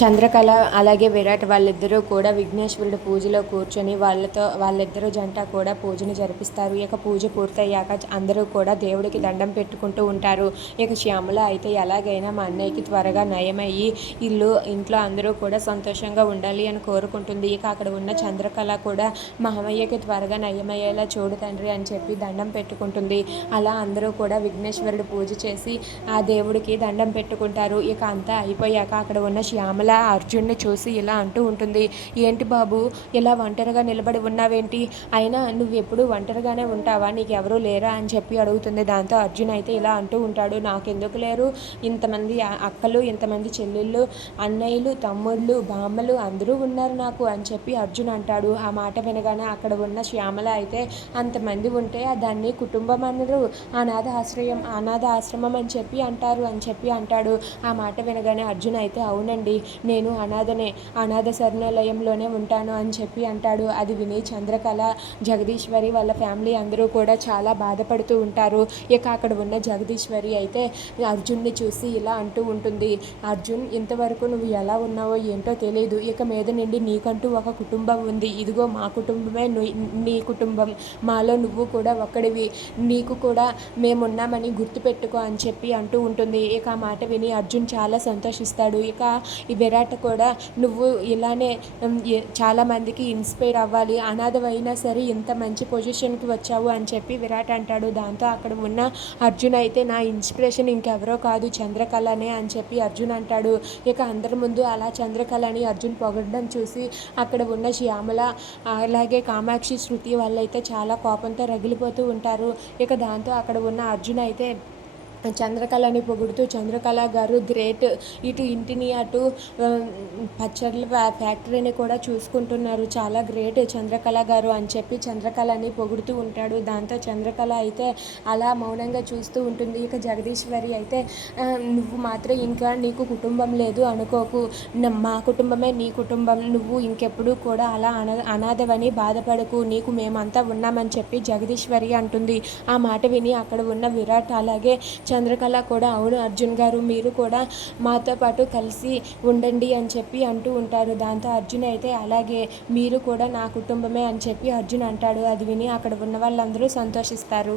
చంద్రకళ అలాగే విరాట్ వాళ్ళిద్దరూ కూడా విఘ్నేశ్వరుడు పూజలో కూర్చొని వాళ్ళతో వాళ్ళిద్దరూ జంట కూడా పూజను జరిపిస్తారు. ఇక పూజ పూర్తయ్యాక అందరూ కూడా దేవుడికి దండం పెట్టుకుంటూ ఉంటారు. ఇక శ్యామల అయితే ఎలాగైనా మా అన్నయ్యకి త్వరగా నయమయ్యి ఇల్లు ఇంట్లో అందరూ కూడా సంతోషంగా ఉండాలి అని కోరుకుంటుంది. ఇక అక్కడ ఉన్న చంద్రకళ కూడా మామయ్యకి త్వరగా నయమయ్యేలా చూడు తండ్రి అని చెప్పి దండం పెట్టుకుంటుంది. అలా అందరూ కూడా విఘ్నేశ్వరుడు పూజ చేసి ఆ దేవుడికి దండం పెట్టుకుంటారు. ఇక అంతా అయిపోయాక అక్కడ ఉన్న శ్యామల అర్జున్ని చూసి ఇలా అంటూ ఉంటుంది. ఏంటి బాబు ఇలా ఒంటరిగా నిలబడి ఉన్నావేంటి? అయినా నువ్వు ఎప్పుడు ఒంటరిగానే ఉంటావా? నీకు ఎవరూ లేరా? అని చెప్పి అడుగుతుంది. దాంతో అర్జున్ అయితే ఇలా అంటూ ఉంటాడు. నాకెందుకు లేరు? ఇంతమంది అక్కలు ఇంతమంది చెల్లెళ్ళు అన్నయ్యలు తమ్ముళ్ళు బామ్మలు అందరూ ఉన్నారు నాకు అని చెప్పి అర్జున్ అంటాడు. ఆ మాట వినగానే అక్కడ ఉన్న శ్యామల అయితే అంతమంది ఉంటే దాన్ని కుటుంబం అనరు. అనాథ ఆశ్రయం అనాథ ఆశ్రమం అని చెప్పి అంటారు అని చెప్పి అంటాడు. ఆ మాట వినగానే అర్జున్ అయితే అవునండి. నేను అనాథనే అనాథ శరణాలయంలోనే ఉంటాను అని చెప్పి అంటాడు. అది విని చంద్రకళ జగదీశ్వరి వాళ్ళ ఫ్యామిలీ అందరూ కూడా చాలా బాధపడుతూ ఉంటారు. ఇక అక్కడ ఉన్న జగదీశ్వరి అయితే అర్జున్ని చూసి ఇలా అంటూ ఉంటుంది. అర్జున్ ఇంతవరకు నువ్వు ఎలా ఉన్నావో ఏంటో తెలియదు ఇక మీద నుండి నీకంటూ ఒక కుటుంబం ఉంది. ఇదిగో మా కుటుంబమే నీ- కుటుంబం. మాలో నువ్వు కూడా ఒక్కడివి. నీకు కూడా మేమున్నామని గుర్తుపెట్టుకో అని చెప్పి అంటూ ఉంటుంది. ఇక ఆ మాట విని అర్జున్ చాలా సంతోషిస్తాడు. ఇక విరాట్ కూడా నువ్వు ఇలానే చాలామందికి ఇన్స్పైర్ అవ్వాలి అనాథమైనా సరే ఇంత మంచి పొజిషన్కి వచ్చావు అని చెప్పి విరాట్ అంటాడు. దాంతో అక్కడ ఉన్న అర్జున్ అయితే నా ఇన్స్పిరేషన్ ఇంకెవరో కాదు చంద్రకళనే అని చెప్పి అర్జున్ అంటాడు. ఇక అందరి ముందు అలా చంద్రకళని అర్జున్ పొగడడం చూసి అక్కడ ఉన్న శ్యామల అలాగే కామాక్షి శృతి వాళ్ళైతే చాలా కోపంతో రగిలిపోతూ ఉంటారు. ఇక దాంతో అక్కడ ఉన్న అర్జున్ అయితే చంద్రకళని పొగుడుతూ చంద్రకళ గారు గ్రేట్ ఇటు ఇంటిని అటు పచ్చళ్ళ ఫ్యా- ఫ్యాక్టరీని కూడా చూసుకుంటున్నారు. చాలా గ్రేట్ చంద్రకళ గారు అని చెప్పి చంద్రకళని పొగుడుతూ ఉంటాడు. దాంతో చంద్రకళ అయితే అలా మౌనంగా చూస్తూ ఉంటుంది. ఇక జగదీశ్వరి అయితే నువ్వు మాత్రం ఇంకా నీకు కుటుంబం లేదు అనుకోకు. మా కుటుంబమే నీ కుటుంబం. నువ్వు ఇంకెప్పుడు కూడా అలా అన అనాథవని బాధపడకు. నీకు మేమంతా ఉన్నామని చెప్పి జగదీశ్వరి అంటుంది. ఆ మాట విని అక్కడ ఉన్న విరాట్ అలాగే చంద్రకళ కూడా అవును అర్జున్ గారు మీరు కూడా మాతో పాటు కలిసి ఉండండి అని చెప్పి అంటూ ఉంటారు. దాంతో అర్జున్ అయితే అలాగే మీరు కూడా నా కుటుంబమే అని చెప్పి అర్జున్ అంటాడు. అది విని అక్కడ ఉన్న వాళ్ళందరూ సంతోషిస్తారు.